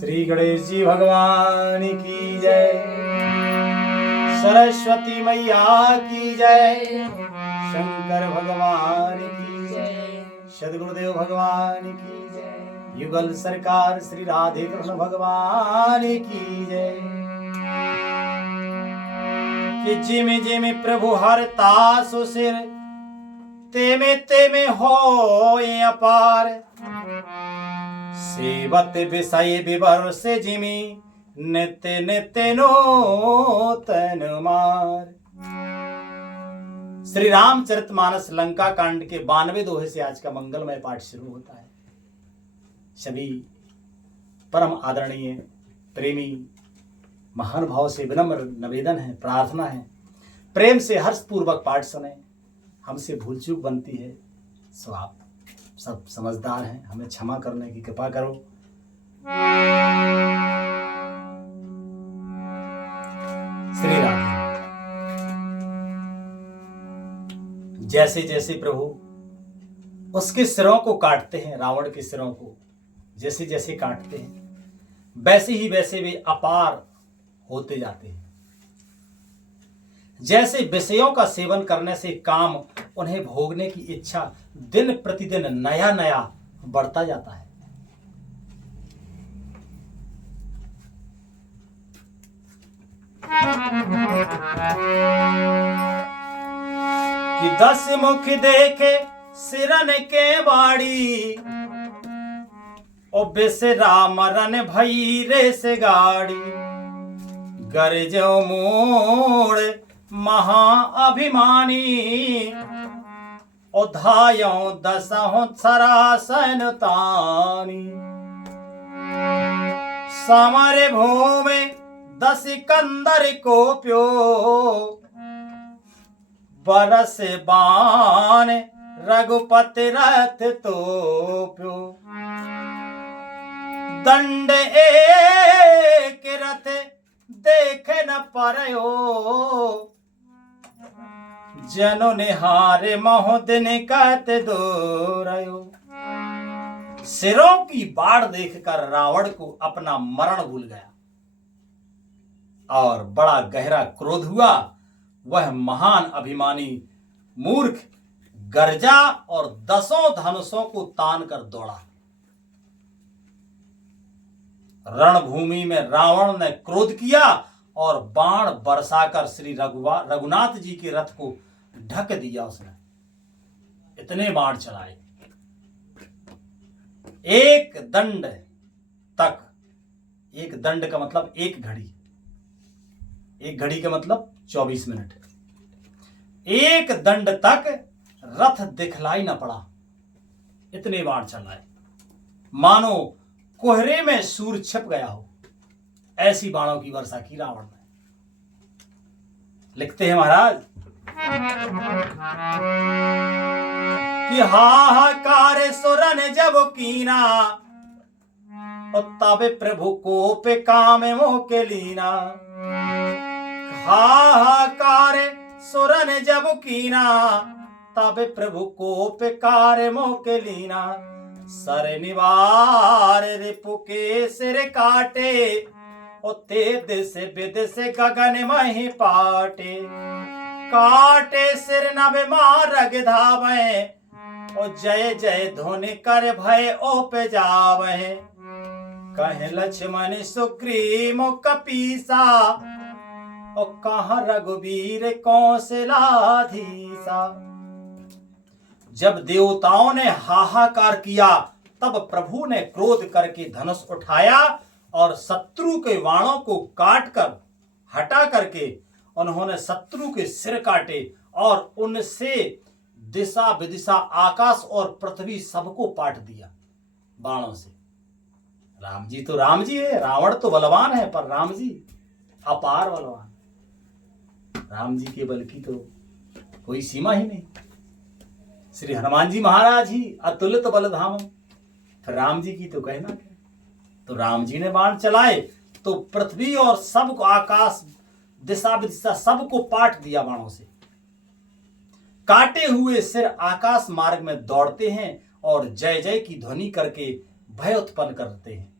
श्री गणेश जी भगवान की जय, सरस्वती मैया की जय, शंकर भगवान की जय, सद्गुरुदेव भगवान की जय, युगल सरकार श्री राधे कृष्ण भगवान की जय। कि जिमे जिमे प्रभु हरता सो सिर, तेमे तेमे हो अपार, सेवत विषय विवर से जिमी नित्य नित्य नूतन मार। श्री रामचरितमानस लंका कांड के 92 दोहे से आज का मंगलमय पाठ शुरू होता है। सभी परम आदरणीय प्रेमी महानुभाव से विनम्र निवेदन है, प्रार्थना है, प्रेम से हर्षपूर्वक पाठ सुने। हमसे भूल चूक बनती है, सो आप सब समझदार हैं, हमें क्षमा करने की कृपा करो। श्री राधे। जैसे जैसे प्रभु उसके सिरों को काटते हैं, रावण के सिरों को जैसे जैसे काटते हैं, वैसे ही वैसे वे अपार होते जाते हैं। जैसे विषयों का सेवन करने से काम उन्हें भोगने की इच्छा दिन प्रतिदिन नया नया बढ़ता जाता है। कि 10 मुख देखे सिरन के बाड़ी, ओ बिसरा मरन भई रे से गाड़ी, गरजो मोड़ महाअभिमानी, उधायों दसहों सरासन तानी, समर भूमि 10 कंदर को प्यो, बरस बाण रघुपति रथ तो प्यो, दंड एक रथ देखे न परयो, जनो निहारे महोदय कहते दोरयो। सिरों की बाढ़ देखकर रावण को अपना मरण भूल गया और बड़ा गहरा क्रोध हुआ। वह महान अभिमानी मूर्ख गर्जा और 10 धनुषों को तान कर दौड़ा। रणभूमि में रावण ने क्रोध किया और बाण बरसाकर श्री रघुनाथ जी के रथ को ढक दिया। उसने इतने बाण चलाए, एक दंड तक, एक दंड का मतलब एक घड़ी, एक घड़ी का मतलब 24 मिनट, एक दंड तक रथ दिखलाई न पड़ा। इतने बाण चलाए मानो कोहरे में सूर्य छिप गया हो, ऐसी बाणों की वर्षा की रावण ने। लिखते हैं महाराज कि हाहाकार सुरन जब कीना, तब प्रभु कोप काम मोके लीना। हाहाकार सुरन जब कीना, तब प्रभु कोप कार्य मोके लीना। सर निवार रिपु के सिर काटे, तेज से विद से गगन मही पाटे। काटे सिर नभ मारग धावे, जय जय धुनि कर भय ओप जावे। कहे लक्ष्मण सुग्रीव कपीसा, कहाँ रघुवीर कौशलाधीसा। जब देवताओं ने हाहाकार किया, तब प्रभु ने क्रोध करके धनुष उठाया और शत्रु के बाणों को काटकर हटा करके उन्होंने शत्रु के सिर काटे और उनसे दिशा विदिशा आकाश और पृथ्वी सबको पाट दिया बाणों से। राम जी तो राम जी है, रावण तो बलवान है, पर राम जी अपार बलवान। राम जी के बल की तो कोई सीमा ही नहीं। श्री हनुमान जी महाराज ही अतुलित बलधाम, फिर राम जी की तो कहना क्या। तो राम जी ने बाण चलाए तो पृथ्वी और सबको, आकाश दिशा विदिशा सबको पाट दिया बाणों से। काटे हुए सिर आकाश मार्ग में दौड़ते हैं और जय जय की ध्वनि करके भय उत्पन्न करते हैं।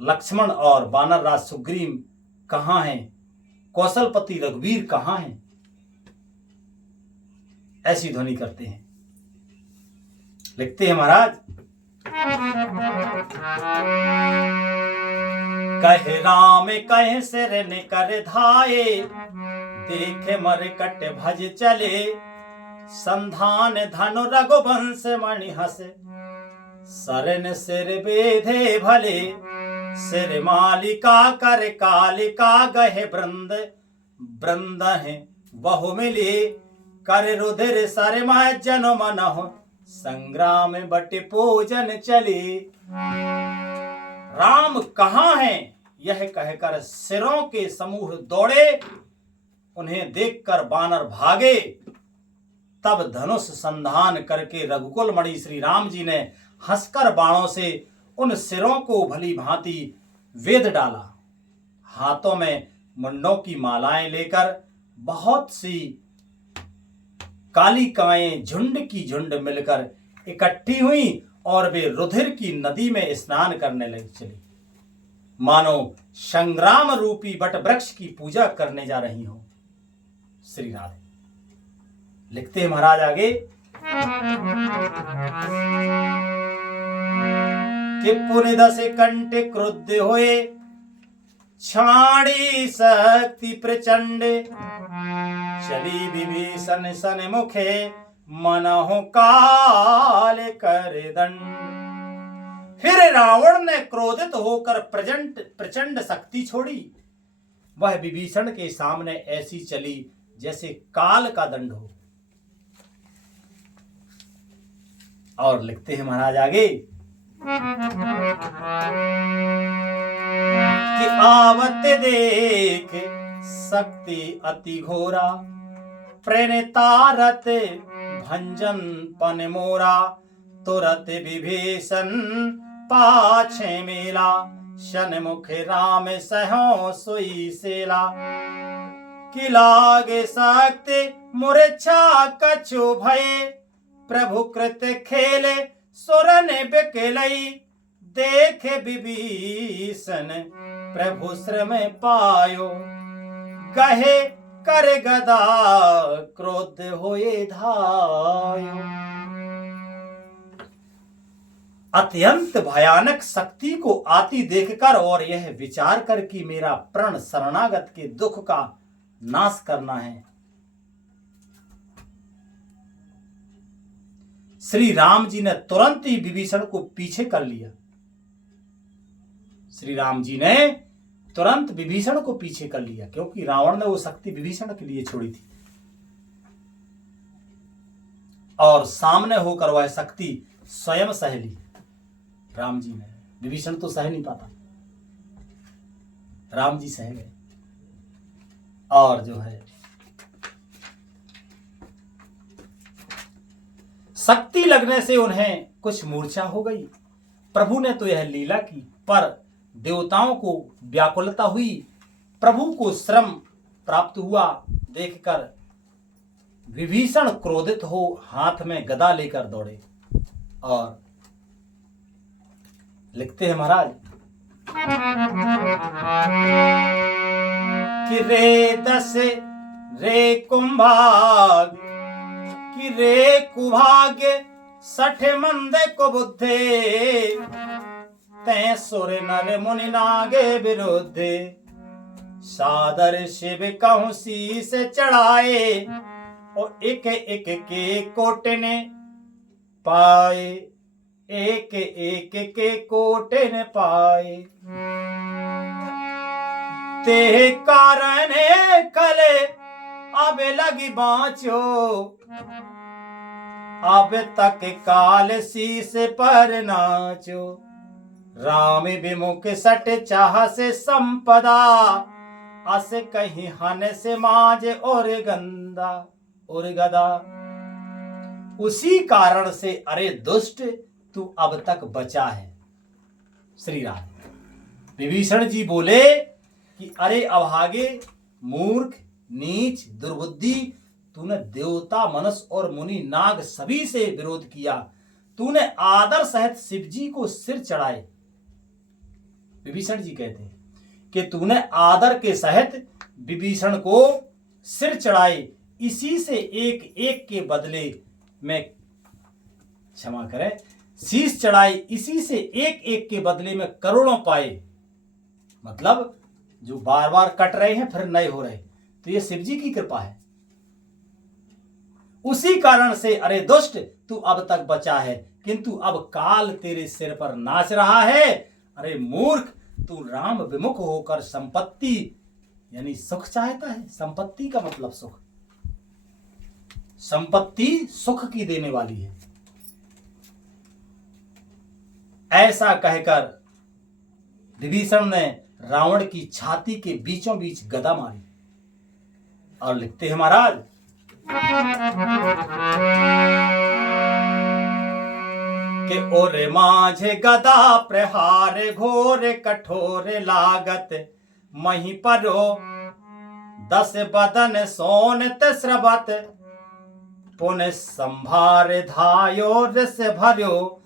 लक्ष्मण और वानर राज सुग्रीव कहाँ हैं, कौशलपति रघुवीर कहाँ हैं। ऐसी ध्वनि करते हैं। लिखते हैं महाराज, कहे राम कहे सिर ने कर धाये, देखे मरकट भज चले, संधान धनु रघुवंश मणि हसे, सरन सिर बेधे भले, सिर मालिका कर कालिका गहे वृंद, वृंद है बहु मिले, कर रुधिर सर माय जन मनहु, संग्राम बट पूजन चले। राम कहाँ हैं यह कहकर सिरों के समूह दौड़े, उन्हें देखकर बानर भागे। तब धनुष संधान करके रघुकुल मणि श्री राम जी ने हंसकर बाणों से उन सिरों को भली भांति वेद डाला। हाथों में मुंडों की मालाएं लेकर बहुत सी काली काएं झुंड की झुंड मिलकर इकट्ठी हुई और वे रुधिर की नदी में स्नान करने लगी चली, मानो संग्राम रूपी बट वृक्ष की पूजा करने जा रही हो। श्री राधे। लिखते हैं महाराज आगे कि पुनिदस कंठ क्रुद्ध होए, छाड़ी शक्ति प्रचंड, चली विभीषण सन मुखे, मनहु काल कर दंड। फिर रावण ने क्रोधित होकर प्रचंड शक्ति छोड़ी, वह विभीषण के सामने ऐसी चली जैसे काल का दंड हो। और लिखते हैं महाराज आगे कि आवत देख शक्ति अति घोरा, प्रणतारत भंजन पन मोरा, तुरत विभीषण पाछे मेला, शनमुख राम सहो सोई सेला, कि लागे शक्ति मूर्छा कछु भये, प्रभु कृत खेले सुरन बिकलई, देखे विभीषण प्रभु श्रम पायो, कहे कर गदा क्रोध होए धायो। अत्यंत भयानक शक्ति को आती देखकर और यह विचार कर कि मेरा प्रण शरणागत के दुख का नाश करना है, श्री राम जी ने तुरंत ही विभीषण को पीछे कर लिया। श्री राम जी ने तुरंत विभीषण को पीछे कर लिया, क्योंकि रावण ने वो शक्ति विभीषण के लिए छोड़ी थी और सामने होकर वह शक्ति स्वयं सह ली। राम जी ने, विभीषण तो सह नहीं पाता, राम जी सह गए। और जो है शक्ति लगने से उन्हें कुछ मूर्छा हो गई। प्रभु ने तो यह लीला की, पर देवताओं को व्याकुलता हुई, प्रभु को श्रम प्राप्त हुआ देखकर विभीषण क्रोधित हो हाथ में गदा लेकर दौड़े। और लिखते हैं महाराज कि रे दस रे कुंभाग, कि रे कुभाग्य सठ मंदे को बुद्धे, तै सुर नर मुनि नागे विरुद्धे, सादर शिव कहूं शीस चढ़ाए, और एक एक के कोट ने पाए, एक एक के कोट ने पाए, ते कारण कले अब लगी बाँचो, अब तक काल शीस पर नाचो, राम विमुख सट चाह से संपदा, अस कहीं हन से माज और गंदा और गदा। उसी कारण से अरे दुष्ट तू अब तक बचा है। श्री राम। विभीषण जी बोले कि अरे अभागे, मूर्ख, नीच, दुर्बुद्धि, तूने देवता, मनुष्य और मुनि नाग सभी से विरोध किया, तूने आदर सहित शिव जी को सिर चढ़ाए। विभीषण जी कहते हैं कि तूने आदर के सहित विभीषण को सिर चढ़ाए, इसी से एक एक के बदले में, क्षमा करें, शीश चढ़ाई, इसी से एक एक के बदले में करोड़ों पाए। मतलब जो बार बार कट रहे हैं फिर नए हो रहे, तो ये शिव जी की कृपा है। उसी कारण से अरे दुष्ट तू अब तक बचा है, किंतु अब काल तेरे सिर पर नाच रहा है। अरे मूर्ख, तू राम विमुख होकर संपत्ति यानी सुख चाहता है। संपत्ति का मतलब सुख, संपत्ति सुख की देने वाली है। ऐसा कहकर विभीषण ने रावण की छाती के बीचों बीच गदा मारी और लिखते हैं महाराज, कि ओरे माझे गदा प्रहार घोर कठोर लागत, मही परो 10 बदन सोन तिस्रबत, पुन संभार धायो रस भर्यो,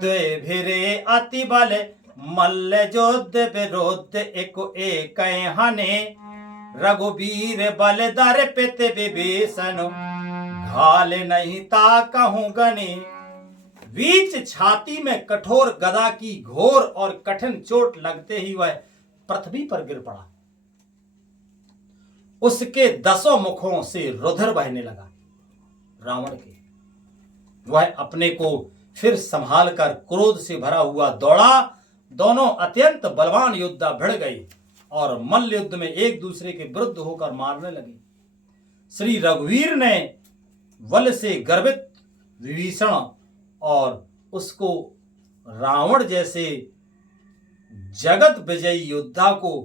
द्वे भिरे अति बल मल्ल जोध विरोध एको एक हने, रघुबीर बल दर पित विभीषण, घाल नहीं ता कहूं गने। बीच छाती में कठोर गदा की घोर और कठिन चोट लगते ही वह पृथ्वी पर गिर पड़ा। उसके 10 मुखों से रुधिर बहने लगा। रावण के वह अपने को फिर संभाल कर क्रोध से भरा हुआ दौड़ा। दोनों अत्यंत बलवान योद्धा भिड़ गए और मल्ल युद्ध में एक दूसरे के विरुद्ध होकर मारने लगे। श्री रघुवीर ने बल से गर्वित विभीषण और उसको रावण जैसे जगत विजयी योद्धा को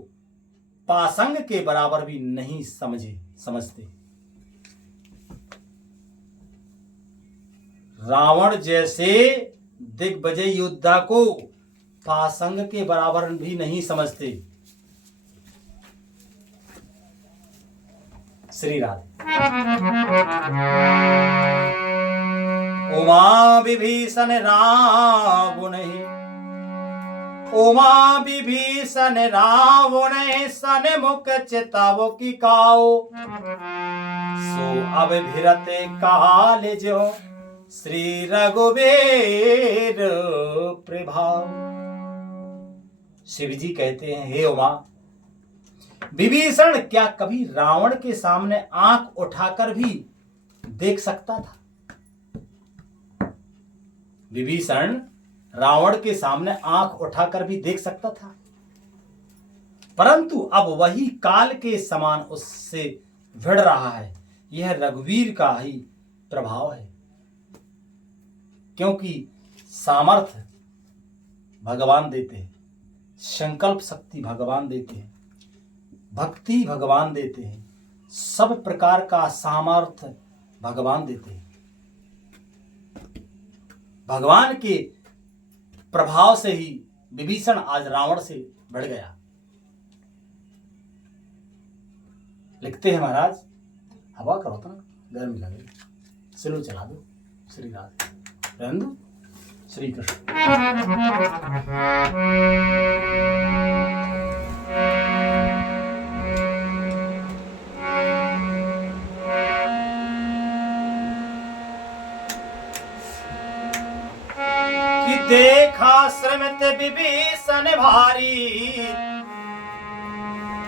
पासंग के बराबर भी नहीं समझते। रावण जैसे दिग्विजयी योद्धा को पासंग के बराबर भी नहीं समझते। श्री राधे। उमा विभीषण रावण, उमा विभीषण रावण सन मुख चितावो की काओ, सो अब भिरते काल जो श्री रघुवीर प्रभाव। शिव जी कहते हैं, हे उमा, विभीषण क्या कभी रावण के सामने आंख उठाकर भी देख सकता था? विभीषण रावण के सामने आंख उठाकर भी देख सकता था, परंतु अब वही काल के समान उससे भिड़ रहा है। यह रघुवीर का ही प्रभाव है, क्योंकि सामर्थ्य भगवान देते हैं, संकल्प शक्ति भगवान देते हैं, भक्ति भगवान देते हैं, सब प्रकार का सामर्थ्य भगवान देते हैं। भगवान के प्रभाव से ही विभीषण आज रावण से बढ़ गया। लिखते हैं महाराज, हवा करो तो ना, गर्मी लगे, स्लो चला दो। श्री राधे। रहने दो। श्री कृष्ण। कि देखा श्रमित विभीषण भारी,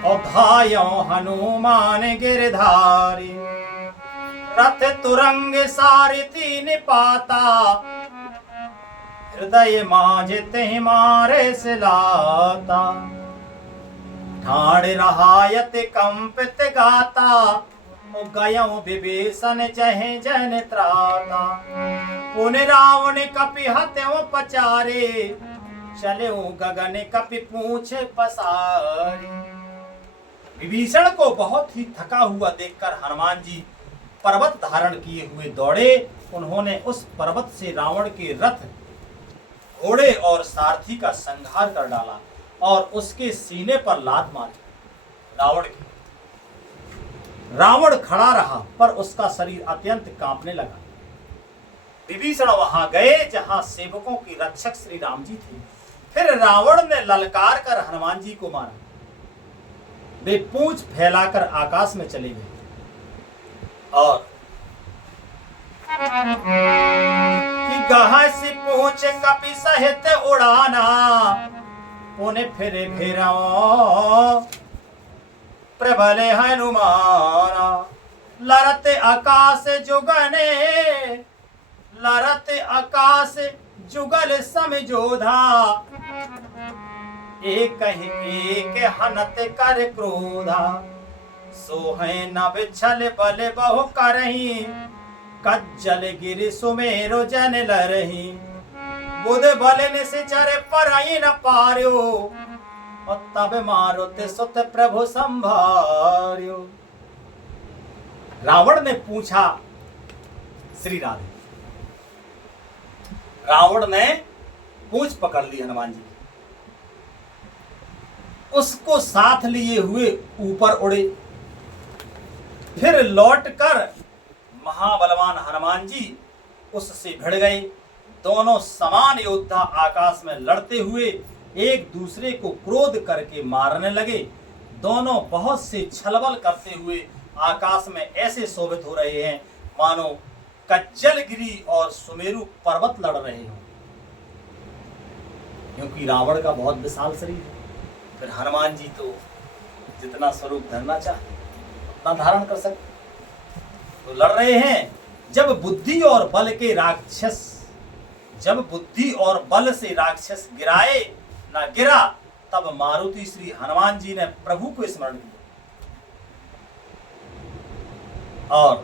और धायो हनुमान गिरधारी, रथ तुरंग सारथी निपाता, हृदय मांझते मारे सिलाता, ठाड़ रहायत कंपित गाता, गयो विभीषण जहे जन त्राता, पुन रावण कपि हत्यो पचारे, चले गगन कपि पूछ पसारे। विभीषण को बहुत ही थका हुआ देखकर हनुमान जी पर्वत धारण किए हुए दौड़े। उन्होंने उस पर्वत से रावण के रथ, घोड़े और सारथी का संहार कर डाला और उसके सीने पर लात मारी। रावण खड़ा रहा, पर उसका शरीर अत्यंत कांपने लगा। विभीषण वहां गए जहां सेवकों की रक्षक श्री राम जी थे। फिर रावण ने ललकार कर हनुमान जी को मारा। वे पूंछ फैलाकर आकाश में चले गए और कि गहसी पूंछ कपि सहित उड़ाना, पुने फिरे फिरो प्रबले हनुमाना। लरते आकाश जुगने, लरते आकाश जुगल समझोधा, एक हनत कर क्रोधा। सोहे न बिछल बल बहु करही, कज्जल गिरि सुमेरु जन लरही। बुध बल निश्चर परई न पार्यो, और तब मारुत सुत प्रभु संभार्यो। रावण ने पूछा श्री राधे, रावण ने पूंछ पकड़ ली हनुमान जी, उसको साथ लिए हुए ऊपर उड़े। फिर लौटकर महाबलवान हनुमान जी उससे भिड़ गए। दोनों समान योद्धा आकाश में लड़ते हुए एक दूसरे को क्रोध करके मारने लगे। दोनों बहुत से छलबल करते हुए आकाश में ऐसे शोभित हो रहे हैं मानो कज्जलगिरी और सुमेरु पर्वत लड़ रहे हो, क्योंकि रावण का बहुत विशाल शरीर है। फिर हनुमान जी तो जितना स्वरूप धरना चाहे उतना धारण कर सकते, तो लड़ रहे हैं। जब बुद्धि और बल के राक्षस, जब बुद्धि और बल से राक्षस गिराए ना गिरा, तब मारुति श्री हनुमान जी ने प्रभु को स्मरण किया और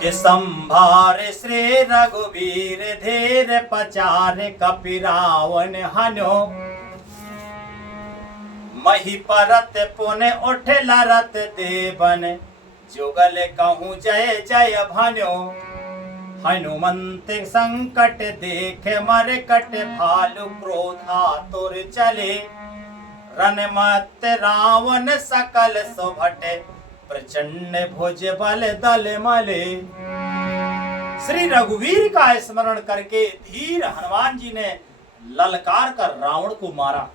कि संभार श्री रघुवीर धीर पचार कपि रावण हन्यो। मही परत पुन उठ लरत देवन जुगल कहूँ जय जय भन्यो। हनुमंत संकट देख मरकट भालु क्रोधा तुर चले। रन मत रावण सकल सुभट प्रचंड भुज बल दल मले। श्री रघुवीर का स्मरण करके धीर हनुमान जी ने ललकार कर रावण को मारा।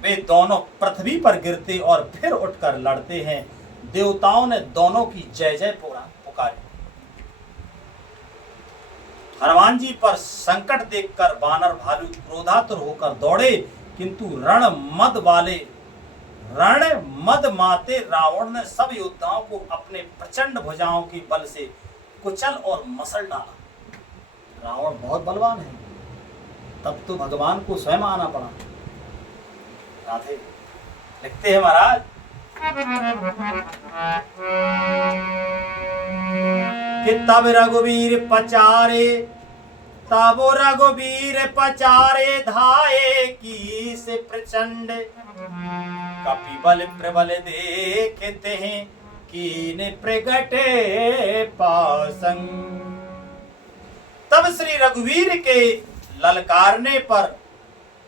वे दोनों पृथ्वी पर गिरते और फिर उठकर लड़ते हैं। देवताओं ने दोनों की जय जय पुकारी। हनुमान जी पर संकट देखकर वानर भालू क्रोधातुर होकर दौड़े, किंतु रण मद माते रावण ने सब योद्धाओं को अपने प्रचंड भुजाओं के बल से कुचल और मसल डाला। रावण बहुत बलवान है, तब तो भगवान को स्वयं आना पड़ा। राधे लिखते हैं महाराज कि तब रघुवीर पचारे, तब रघुवीर पचारे धाये की से प्रचंड। कपि बल प्रबल देखते हैं कीन प्रगटे पासंग। तब श्री रघुवीर के ललकारने पर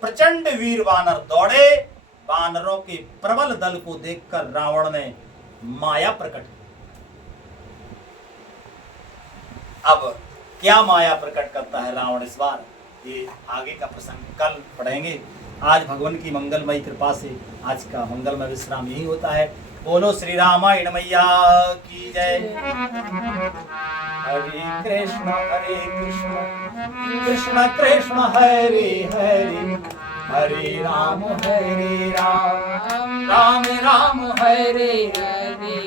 प्रचंड वीर वानर दौड़े। वानरों के प्रबल दल को देखकर रावण ने माया प्रकट की। अब क्या माया प्रकट करता है रावण इस बार, ये आगे का प्रसंग कल पढ़ेंगे। आज भगवान की मंगलमयी कृपा से आज का मंगलमय विश्राम यही होता है। बोलो श्री रामायण मैया की जय। हरे कृष्ण कृष्ण कृष्ण हरे हरे, हरे राम राम राम हरे हरे।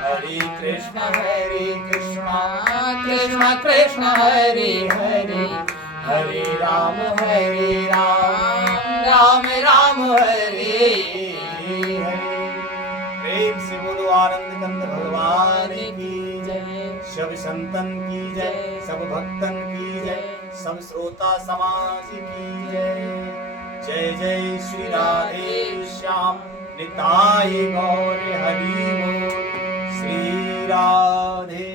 हरे कृष्ण कृष्ण कृष्ण हरे हरे, हरे राम राम हरे हरे। प्रेम से बोलो आनंद कंद भगवान की जय। सब संतन की जय, सब भक्तन की जय, सब श्रोता समाज की जय। जय जय श्री राधे श्याम निताय गौर हरि बोल। श्री राधे।